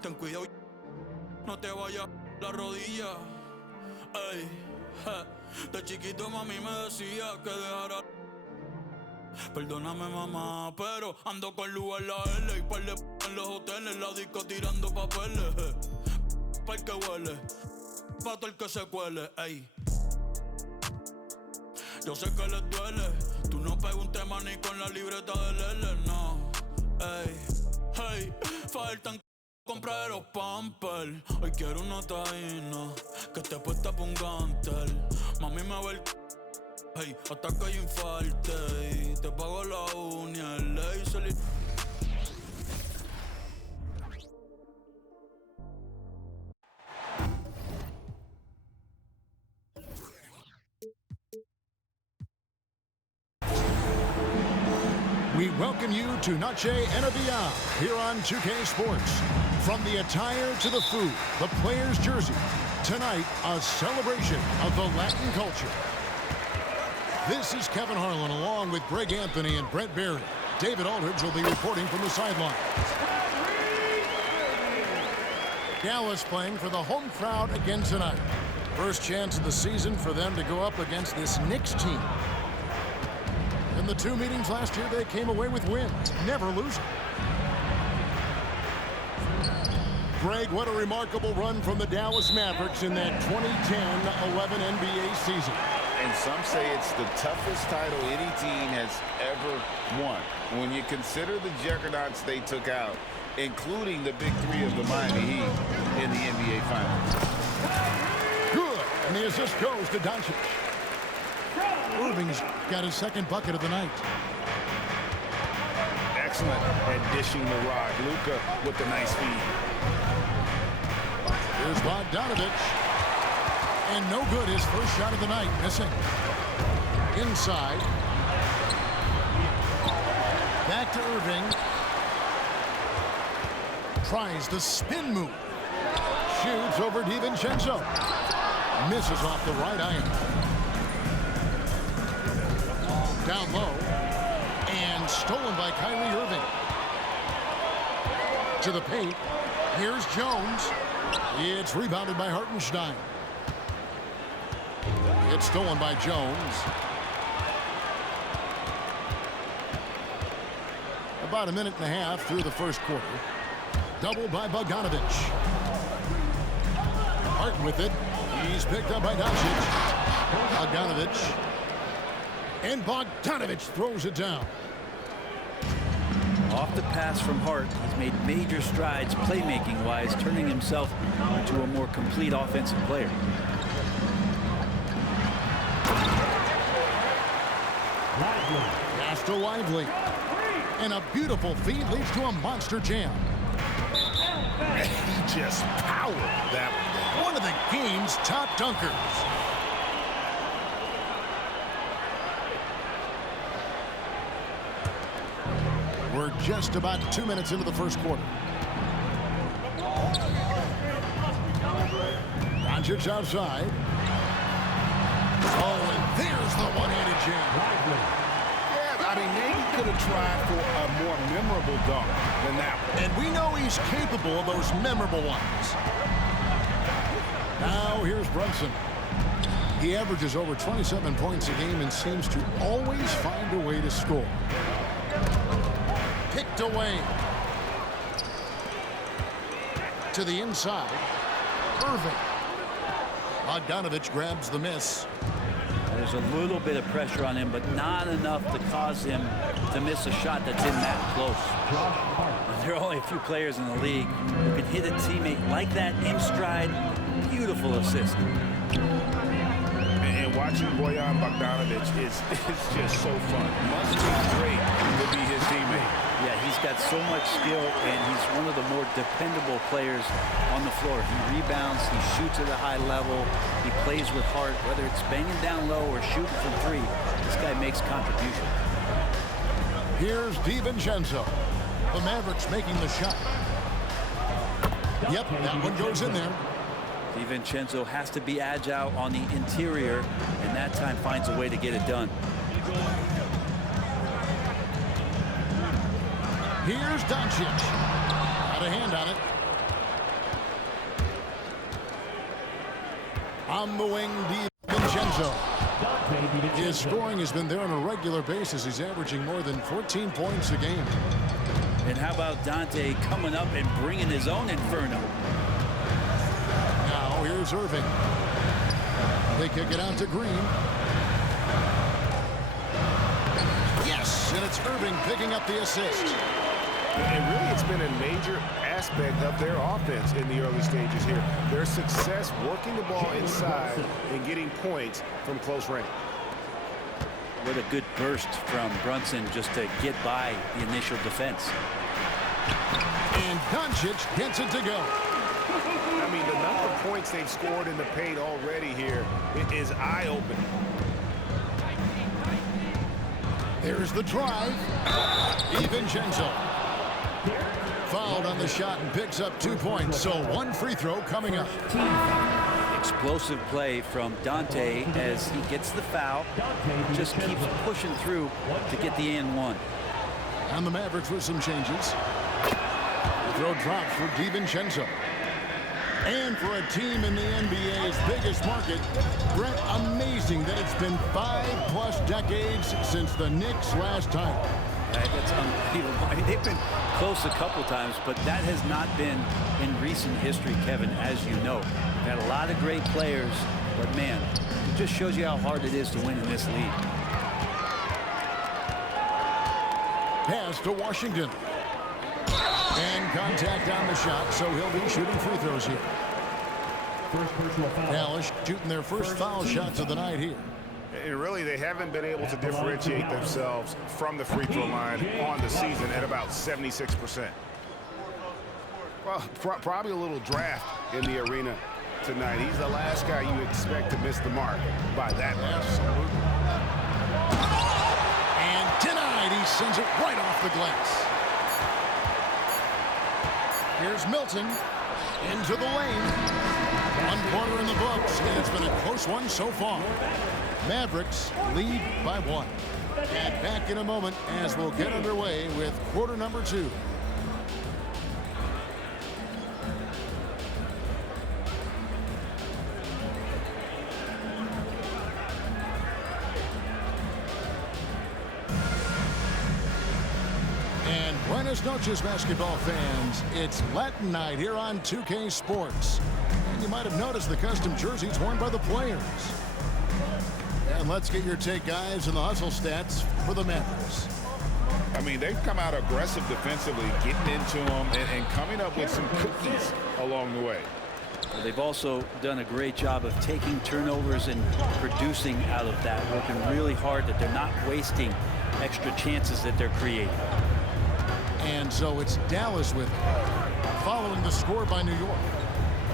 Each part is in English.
Ten cuidado, no te vayas la rodilla. Ey, de chiquito mami me decía que dejara. Perdóname mamá, pero ando con luz en la L y par de en los hoteles, la disco tirando papeles. Pa' el que huele, pa' todo el que se cuele, ey. Yo sé que les duele, tú no pegas un tema ni con la libreta del L, no. Ey, hey, faltan comprar los pampers. Hoy quiero una taína que esté puesta pa' un gantel. Mami me ve el hey, hasta que yo infarte y te pago la uña, el laser y... We welcome you to Noche and Beyond here on 2K Sports. From the attire to the food, the player's jersey. Tonight, a celebration of the Latin culture. This is Kevin Harlan along with Greg Anthony and Brett Berry. David Aldridge will be reporting from the sideline. Dallas playing for the home crowd again tonight. First chance of the season for them to go up against this Knicks team. In the two meetings last year, they came away with wins, never losing. Greg, what a remarkable run from the Dallas Mavericks in that 2010-11 NBA season. And some say it's the toughest title any team has ever won. When you consider the juggernauts they took out, including the big three of the Miami Heat in the NBA Finals. Good, and the assist goes to Doncic. Irving's got his second bucket of the night. Excellent at dishing the rock. Luka with the nice feed. Here's Bogdanovich. And no good, his first shot of the night, missing. Inside. Back to Irving. Tries the spin move. Shoots over DiVincenzo. Misses off the right iron. Down low. And stolen by Kyrie Irving. To the paint. Here's Jones. It's rebounded by Hartenstein. It's stolen by Jones. About a minute and a half through the first quarter. Double by Bogdanovich. Harden with it. He's picked up by Doncic. Bogdanovich. And Bogdanovich throws it down. Off the pass from Hart, he's made major strides playmaking-wise, turning himself into a more complete offensive player. Pass to Lively. And a beautiful feed leads to a monster jam. He just powered that one of the game's top dunkers. We're just about 2 minutes into the first quarter. Doncic outside. Oh, and there's the one-handed jam. Yeah, I mean, maybe could have tried for a more memorable dunk than that one. And we know he's capable of those memorable ones. Now here's Brunson. He averages over 27 points a game and seems to always find a way to score. Picked away. To the inside. Irving. Bogdanovich grabs the miss. There's a little bit of pressure on him, but not enough to cause him to miss a shot that's in that close. There are only a few players in the league who can hit a teammate like that in stride. Beautiful assist. And watching Bojan Bogdanovich is just so fun. Must be great to be his teammate. Yeah, he's got so much skill, and he's one of the more dependable players on the floor. He rebounds, he shoots at a high level, he plays with heart. Whether it's banging down low or shooting from three, this guy makes contribution. Here's DiVincenzo. The Mavericks making the shot. Yep, that one goes in there. DiVincenzo has to be agile on the interior, and that time finds a way to get it done. Here's Doncic. Got a hand on it. On the wing, DiVincenzo. His scoring has been there on a regular basis. He's averaging more than 14 points a game. And how about Dante coming up and bringing his own inferno? Now here's Irving. They kick it out to Green. Yes, and it's Irving picking up the assist. And really, it's been a major aspect of their offense in the early stages here. Their success working the ball inside and getting points from close range. What a good burst from Brunson just to get by the initial defense. And Doncic gets it to go. I mean, the number of points they've scored in the paint already here is eye-opening. There's the drive. DiVincenzo. Fouled on the shot and picks up 2 points. So one free throw coming up. Explosive play from Dante as he gets the foul. Just keeps pushing through to get the and one. And the Mavericks with some changes. Throw drops for DiVincenzo. And for a team in the NBA's biggest market, Brett, amazing that it's been 5+ decades since the Knicks' last title. That's unbelievable. I mean, they've been close a couple times, but that has not been in recent history, Kevin, as you know. We've had a lot of great players, but man, it just shows you how hard it is to win in this league. Pass to Washington. And contact on the shot, so he'll be shooting free throws here. Dallas shooting their first foul shots of the night here. And really, they haven't been able to differentiate themselves from the free throw line on the season at about 76%. Well, probably a little draft in the arena tonight. He's the last guy you expect to miss the mark by that much. Absolutely. And denied. He sends it right off the glass. Here's Milton into the lane. 1 quarter in the books, and it's been a close one so far. Mavericks lead by 1. And back in a moment as we'll get underway with quarter number 2. And buenas noches, basketball fans. It's Latin night here on 2K Sports. And you might have noticed the custom jerseys worn by the players. And let's get your take, guys, and the hustle stats for the Mavericks. I mean, they've come out aggressive defensively, getting into them and coming up with some cookies along the way. Well, they've also done a great job of taking turnovers and producing out of that, working really hard that they're not wasting extra chances that they're creating. And so it's Dallas with it, following the score by New York.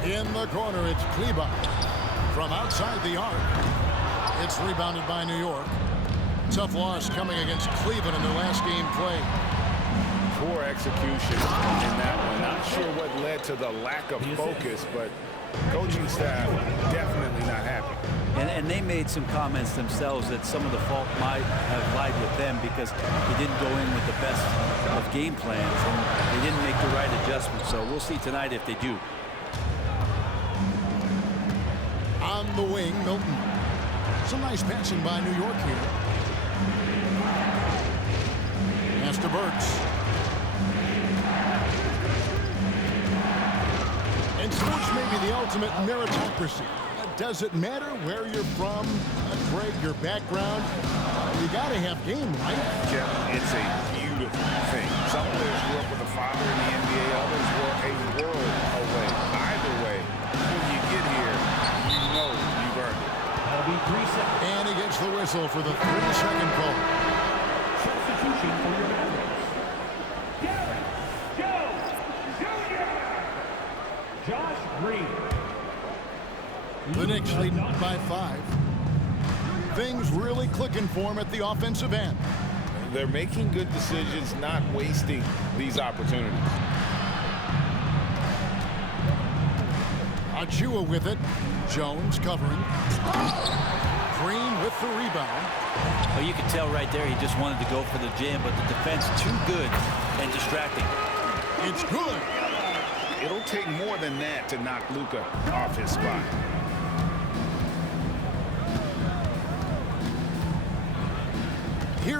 In the corner, it's Kleber from outside the arc. It's rebounded by New York. Tough loss coming against Cleveland in their last game play. Poor execution in that one. Not sure what led to the lack of focus, but coaching staff definitely not happy. And they made some comments themselves that some of the fault might have lied with them because they didn't go in with the best of game plans and they didn't make the right adjustments. So we'll see tonight if they do. On the wing, Milton. Some nice passing by New York here. Pass to Burks. And sports may be the ultimate meritocracy. Does it matter where you're from, Craig, your background? You got to have game, right? Jeff, it's a beautiful thing. Some players grew up with a father in the NBA, others were a world away. Either way, when you get here, you know you've earned it. And he gets the whistle for the 3-second call. Substitution for your Mavericks. Derek Jones Jr. Josh Green. The Knicks lead by 5. Things really clicking for him at the offensive end. They're making good decisions, not wasting these opportunities. Achua with it. Jones covering. Green with the rebound. Well, you can tell right there he just wanted to go for the jam, but the defense too good and distracting. It's good. It'll take more than that to knock Luka off his spot.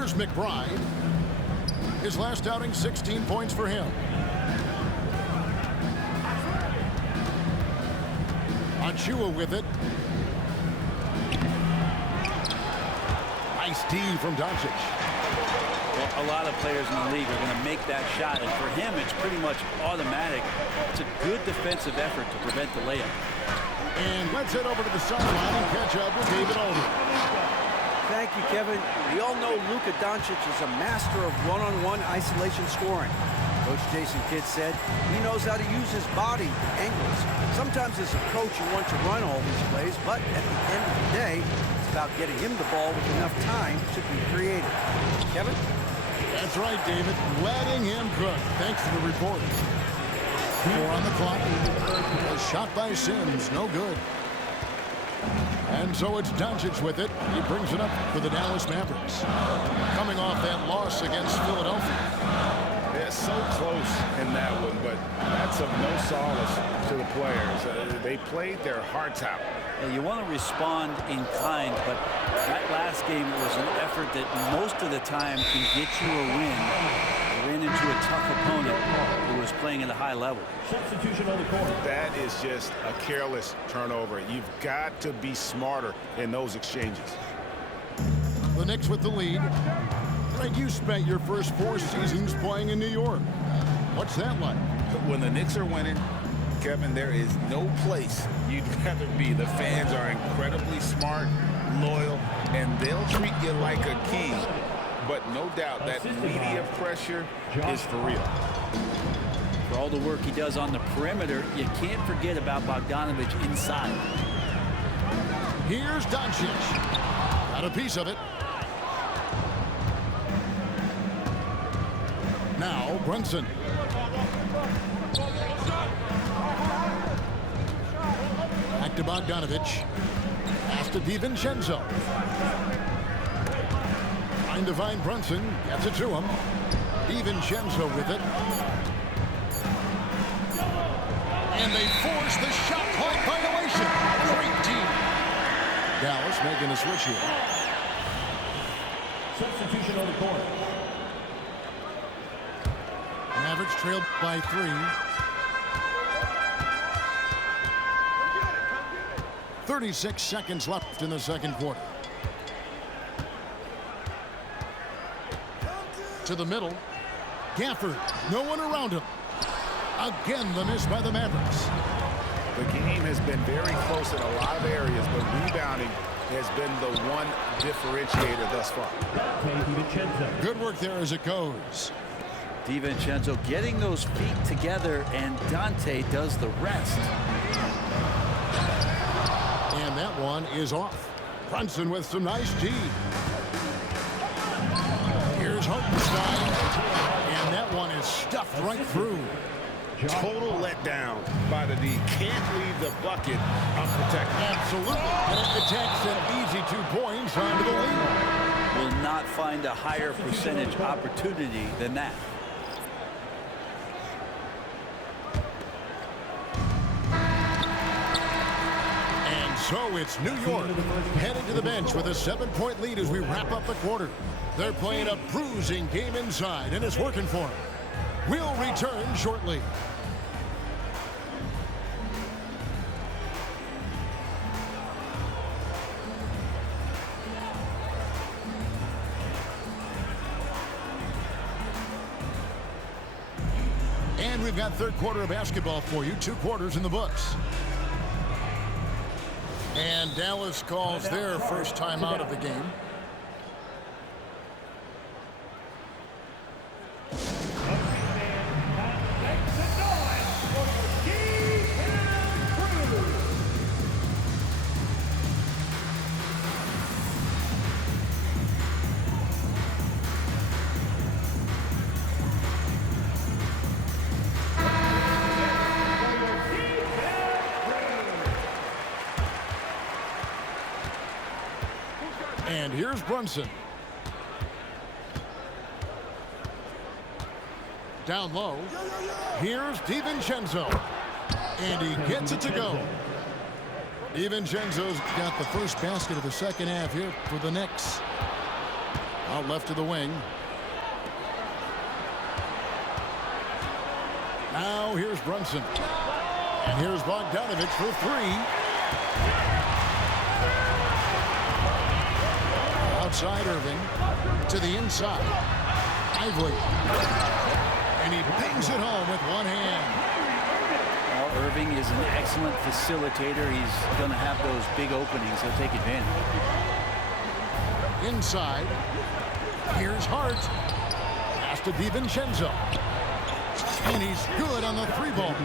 Here's McBride. His last outing, 16 points for him. Achua with it. Nice D from Doncic. Well, a lot of players in the league are going to make that shot, and for him, it's pretty much automatic. It's a good defensive effort to prevent the layup. And let's head over to the sideline and catch up with David Aldridge. Thank you, Kevin. We all know Luka Doncic is a master of one-on-one isolation scoring. Coach Jason Kidd said he knows how to use his body, angles. Sometimes as a coach you want to run all these plays, but at the end of the day, it's about getting him the ball with enough time to be creative. Kevin? That's right, David. Letting him cook. Thanks for the report. 4 on the clock. A shot by Sims. No good. And so it's Doncic with it. He brings it up for the Dallas Mavericks. Coming off that loss against Philadelphia. They're so close in that one, but that's of no solace to the players. They played their hearts out. Yeah, you want to respond in kind, but that last game was an effort that most of the time can get you a win. You ran into a tough opponent who was playing at a high level. Substitution on the court. That is just a careless turnover. You've got to be smarter in those exchanges. The Knicks with the lead. Right, you spent your first 4 seasons playing in New York. What's that like? When the Knicks are winning, Kevin, there is no place you'd rather be. The fans are incredibly smart, loyal, and they'll treat you like a king. But no doubt that media pressure is for real. For all the work he does on the perimeter, you can't forget about Bogdanovich inside. Here's Doncic. Got a piece of it. Now Brunson. Back to Bogdanovich. Pass to DiVincenzo. Trying to find Brunson. Gets it to him. DiVincenzo with it. And they force the shot clock violation. Great team. Dallas making a switch here. Substitution on the court. Mavericks trailed by 3. 36 seconds left in the second quarter. To the middle. Gafford. No one around him. Again, the miss by the Mavericks. The game has been very close in a lot of areas, but rebounding has been the one differentiator thus far. Good work there as it goes. DiVincenzo getting those feet together, and Dante does the rest. And that one is off. Brunson with some nice D. Here's Hartenstein. And that one is stuffed right through. Total letdown by the D. Can't leave the bucket unprotected. Absolutely. And it takes an easy 2 points onto the lead. Will not find a higher percentage opportunity than that. So it's New York headed to the bench with a 7-point lead as we wrap up the quarter. They're playing a bruising game inside, and it's working for them. We'll return shortly. And we've got third quarter of basketball for you. 2 quarters in the books. And Dallas calls their first time out of the game. And here's Brunson. Down low. Here's DiVincenzo. And he gets it to go. DiVincenzo's got the first basket of the second half here for the Knicks. Out left to the wing. Now here's Brunson. And here's Bogdanovich for three. Outside Irving. To the inside. Ively. And he bangs it home with one hand. Well, Irving is an excellent facilitator. He's going to have those big openings. He'll take advantage. Inside. Here's Hart. Pass to DiVincenzo. And he's good on the three ball.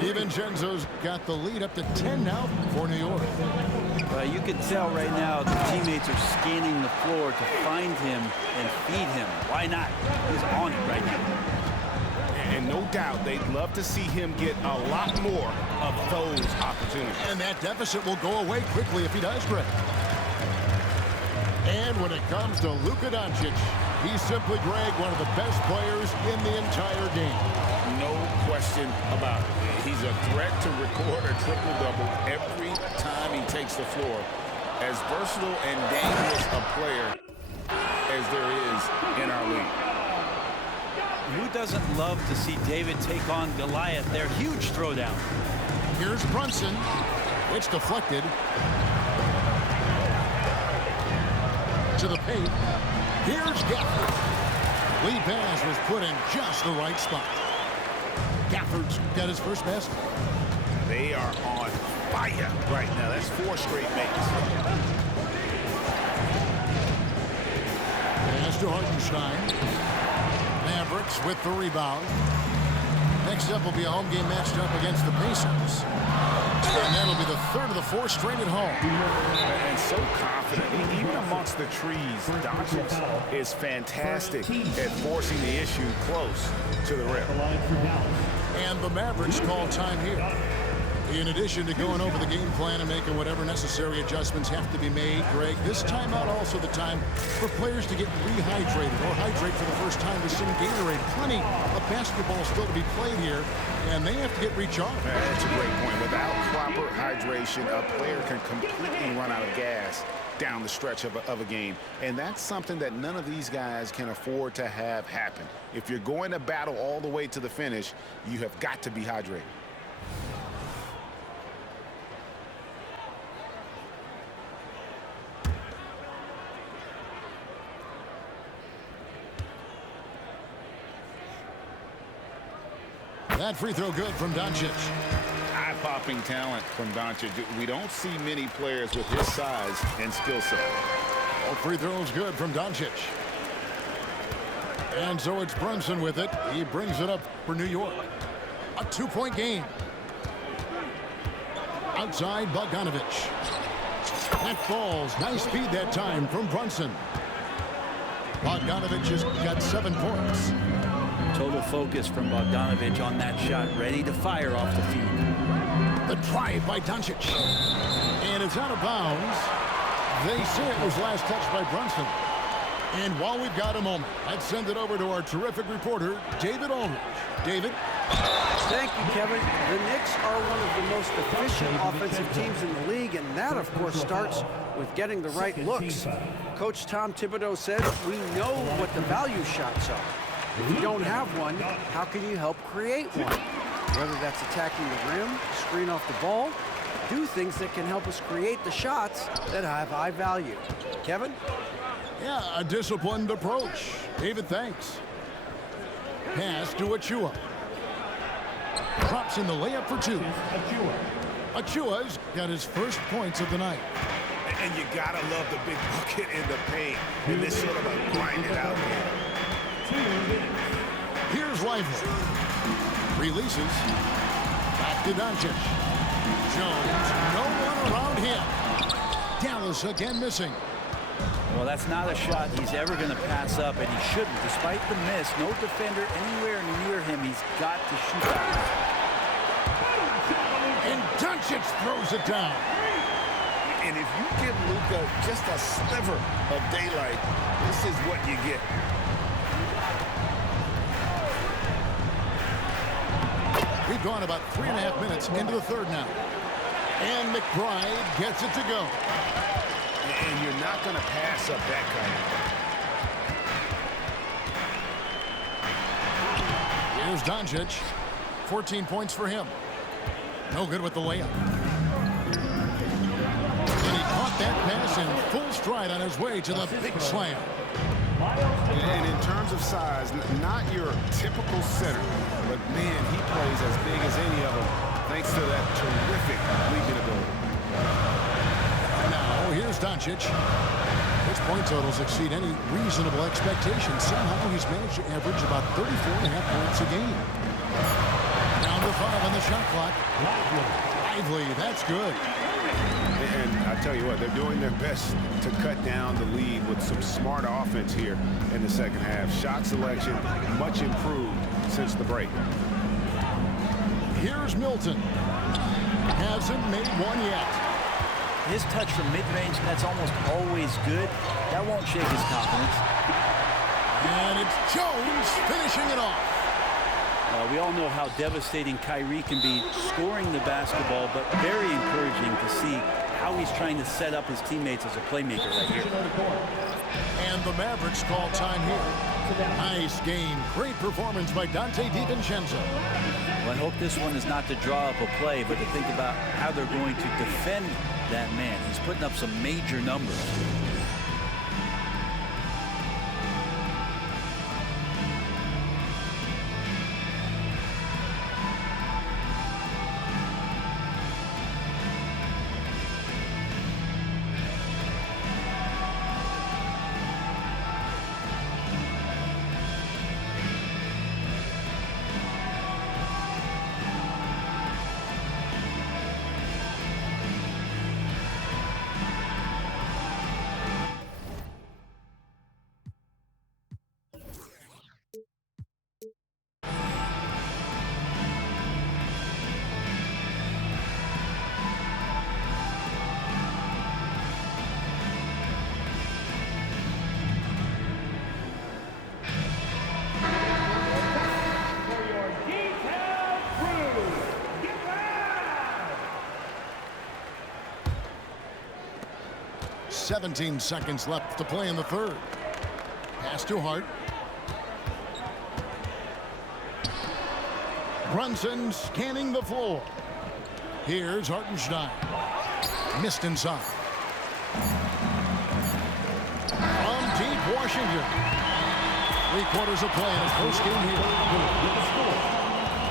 DiVincenzo's got the lead up to 10 now for New York. You can tell right now the teammates are scanning the floor to find him and feed him. Why not? He's on it right now. And no doubt they'd love to see him get a lot more of those opportunities. And that deficit will go away quickly if he does, Greg. And when it comes to Luka Doncic, he's simply, Greg, one of the best players in the entire game. No question about it. He's a threat to record a triple-double every time he takes the floor. As versatile and dangerous a player as there is in our league. Who doesn't love to see David take on Goliath? Their huge throwdown. Here's Brunson. It's deflected. To the paint. Here's Gafford. Lee pass was put in just the right spot. Gafford's got his first basket. They are on fire right now. That's 4 straight makes. Pass to Hartenstein. Mavericks with the rebound. Next up will be a home game matched up against the Pacers. And that'll be the third of the 4 straight at home. And so confident. Even amongst the trees, Doncic is fantastic at forcing the issue close to the rim. And the Mavericks call time here. In addition to going over the game plan and making whatever necessary adjustments have to be made, Greg, this timeout also the time for players to get rehydrated or hydrate for the first time with some Gatorade. Plenty of basketball still to be played here, and they have to get recharged. That's a great point. Without proper hydration, a player can completely run out of gas down the stretch of a game. And that's something that none of these guys can afford to have happen. If you're going to battle all the way to the finish, you have got to be hydrated. That free throw good from Doncic. Eye-popping talent from Doncic. We don't see many players with his size and skill set. All free throws good from Doncic. And so it's Brunson with it. He brings it up for New York. A 2-point game. Outside Bogdanovich. That falls. Nice speed that time from Brunson. Bogdanovich has got 7 points. Total focus from Bogdanovich on that shot, ready to fire off the feed. The drive by Doncic. And it's out of bounds. They say it was last touched by Brunson. And while we've got a moment, let's send it over to our terrific reporter, David Aldridge. David? Thank you, Kevin. The Knicks are one of the most efficient offensive teams in the league, and that, of course, starts with getting the right looks. Coach Tom Thibodeau said, we know what the value shots are. If you don't have one, how can you help create one? Whether that's attacking the rim, screen off the ball, do things that can help us create the shots that have high value. Kevin? Yeah, a disciplined approach. David, thanks. Pass to Achua. Drops in the layup for 2. Achua's got his first points of the night. And you gotta love the big bucket in the paint in this sort of a grinded out game. Here's Lively. Releases. Back to Doncic. Jones, no one around him. Dallas again missing. Well, that's not a shot he's ever going to pass up, and he shouldn't. Despite the miss, no defender anywhere near him. He's got to shoot that. And Doncic throws it down. And if you give Luka just a sliver of daylight, this is what you get. We've gone about 3.5 minutes into the third now. And McBride gets it to go. And you're not going to pass up that kind of thing. Here's Doncic. 14 points for him. No good with the layup. And he caught that pass in full stride on his way to the big slam. And in terms of size, not your typical center, but man, he plays as big as any of them thanks to that terrific leaping ability. Now, here's Doncic. His point totals exceed any reasonable expectations. Somehow he's managed to average about 34.5 points a game. Down to 5 on the shot clock. Lively, that's good. And I tell you what, they're doing their best to cut down the lead with some smart offense here in the second half. Shot selection much improved since the break. Here's Milton. Hasn't made one yet. His touch from mid-range, that's almost always good. That won't shake his confidence. And it's Jones finishing it off. We all know how devastating Kyrie can be scoring the basketball, but very encouraging to see how he's trying to set up his teammates as a playmaker right here. And the Mavericks call time here. Nice game. Great performance by Dante DiVincenzo. Well, I hope this one is not to draw up a play, but to think about how they're going to defend that man. He's putting up some major numbers. .17 seconds left to play in the third. Pass to Hart. Brunson scanning the floor. Here's Hartenstein. Missed inside. From deep Washington. 3 quarters of play in his post game here.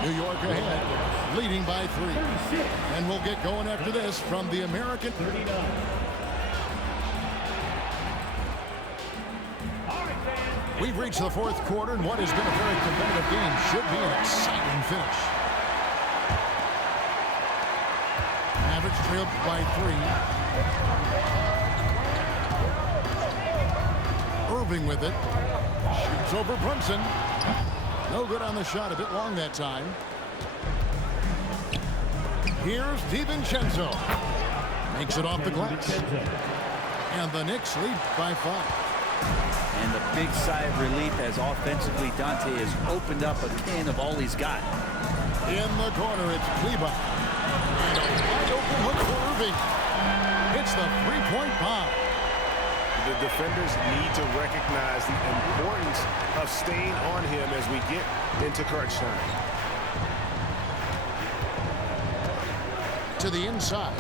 New York ahead, leading by 3. And we'll get going after this from the American. We've reached the fourth quarter, and what has been a very competitive game should be an exciting finish. Mavericks trailed by 3. Irving with it. Shoots over Brunson. No good on the shot, a bit long that time. Here's DiVincenzo. Makes it off the glass. And the Knicks lead by 5. And a big sigh of relief as offensively Dante has opened up a can of all he's got. In the corner, it's Kleber. And a wide open look for Irving. It's the three-point bomb. The defenders need to recognize the importance of staying on him as we get into crunch time. To the inside.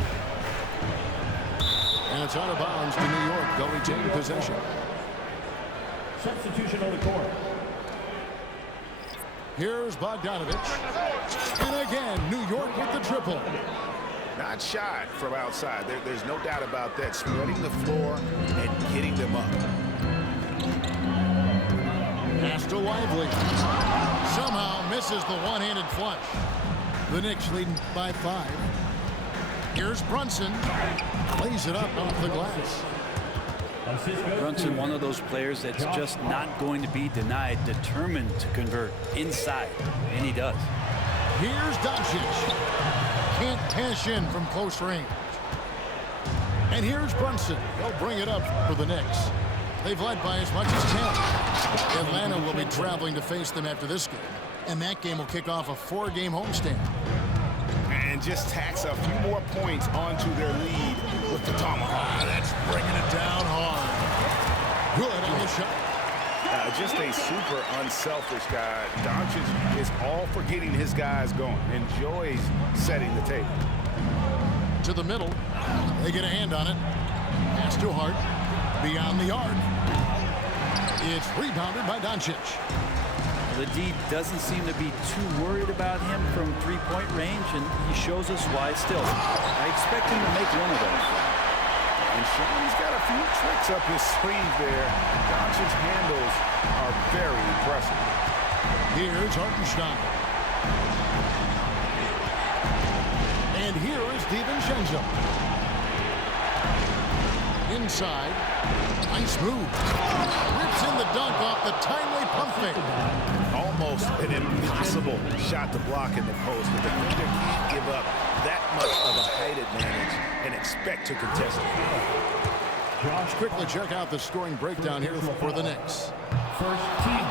And it's out of bounds to New York. They'll retain possession. Substitution on the court. Here's Bogdanovich. And again, New York with the triple. Not shot from outside. There's no doubt about that. Spreading the floor and getting them up. Pass to Lively. Somehow misses the one-handed flush. The Knicks leading by 5. Here's Brunson. Lays it up off the glass. Brunson, one of those players that's just not going to be denied, determined to convert inside, and he does. Here's Doncic. Can't cash in from close range. And here's Brunson. They'll bring it up for the Knicks. They've led by as much as 10. Atlanta will be traveling to face them after this game. And that game will kick off a 4-game homestand. and just tacks a few more points onto their lead with the tomahawk. That's bringing it down hard. Good on the shot. Just a super unselfish guy. Doncic is all for getting his guys going. Enjoys setting the table. To the middle. They get a hand on it. Pass to Hart. Beyond the arc. It's rebounded by Doncic. The D doesn't seem to be too worried about him from three-point range, and he shows us why still. I expect him to make one of those. And Sean's got a few tricks up his sleeve there. Doncic's handles are very impressive. Here's Hartenstein. And here is DiVincenzo. Inside. Nice move. Rips in the dunk off the timely pump fake. Almost an impossible shot to block in the post. The defender can't give up that much of a height advantage and expect to contest it. Let's quickly check out the scoring breakdown here for the Knicks. I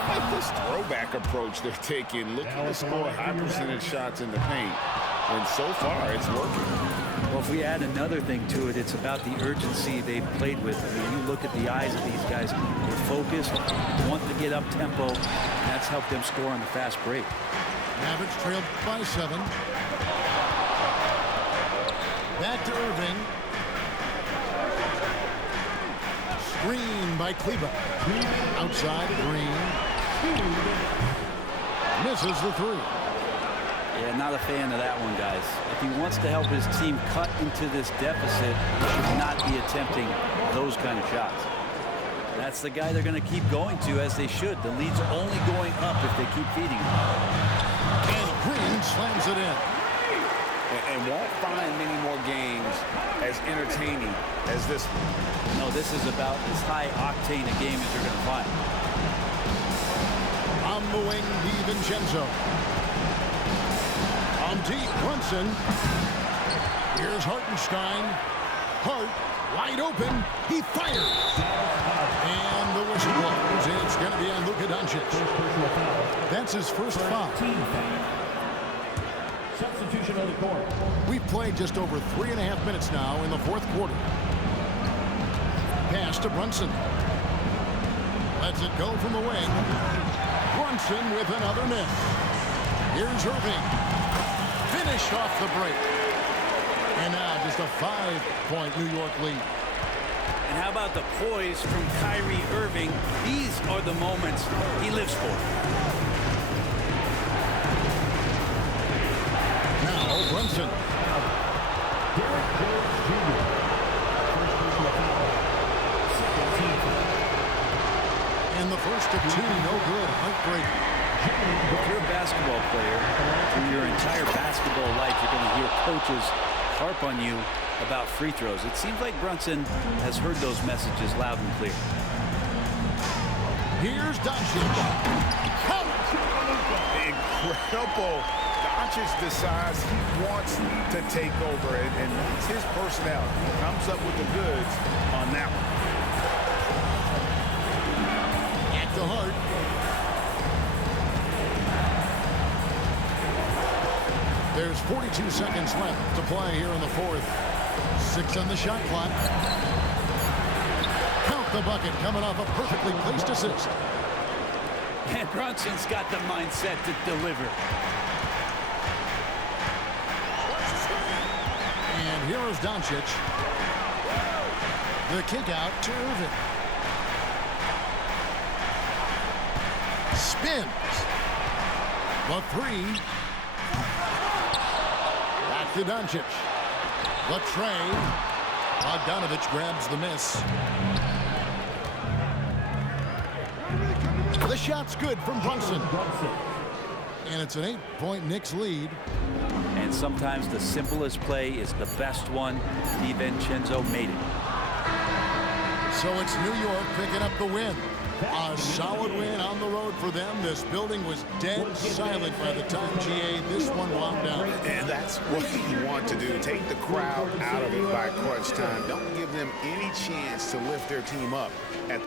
like this throwback approach they're taking, looking to score high percentage shots in the paint. And so far, it's working. Well, if we add another thing to it, it's about the urgency they've played with. I mean, you look at the eyes of these guys. They're focused, want to get up tempo, and that's helped them score on the fast break. Mavericks trailed by 7. Back to Irving. Screen by Kleba. Outside Green. Misses the 3. Yeah, not a fan of that one, guys. If he wants to help his team cut into this deficit, he should not be attempting those kind of shots. That's the guy they're going to keep going to, as they should. The lead's only going up if they keep feeding him. And Green slams it in. And won't find many more games as entertaining as this one. No, this is about as high-octane a game as you're going to find. On the wing, DiVincenzo. On deep, Brunson. Here's Hartenstein. Hart, wide open. He fires. And the whistle blows. It's going to be on Luka Doncic. That's his first foul. Substitution on the court. We've played just over 3.5 minutes now in the fourth quarter. Pass to Brunson. Lets it go from the wing. Brunson with another miss. Here's Irving. Finished off the break. And now just a 5-point New York lead. And how about the poise from Kyrie Irving? These are the moments he lives for. Now Brunson. Derek Jones Jr. First personal foul. Second team foul. And the first of 2, no good. Heartbreak. If you're a basketball player, through your entire basketball life, you're going to hear coaches harp on you about free throws. It seems like Brunson has heard those messages loud and clear. Here's Doncic. Count! Incredible. Doncic decides he wants to take over, and that's his personality. He comes up with the goods on that one. At the Hart. There's 42 seconds left to play here in the fourth. 6 on the shot clock. Count the bucket coming off a perfectly placed assist. And Brunson's got the mindset to deliver. And here is Doncic. The kick out to Irving. Spins. The 3. Back to Doncic. The tray. Bogdanovich grabs the miss. The shot's good from Brunson. And it's an 8-point Knicks lead. And sometimes the simplest play is the best one. DiVincenzo made it. So it's New York picking up the win. A solid win on the road for them. This building was dead silent by the time GA this one wound down. And that's what you want to do. Take the crowd out of it by crunch time. Don't give them any chance to lift their team up at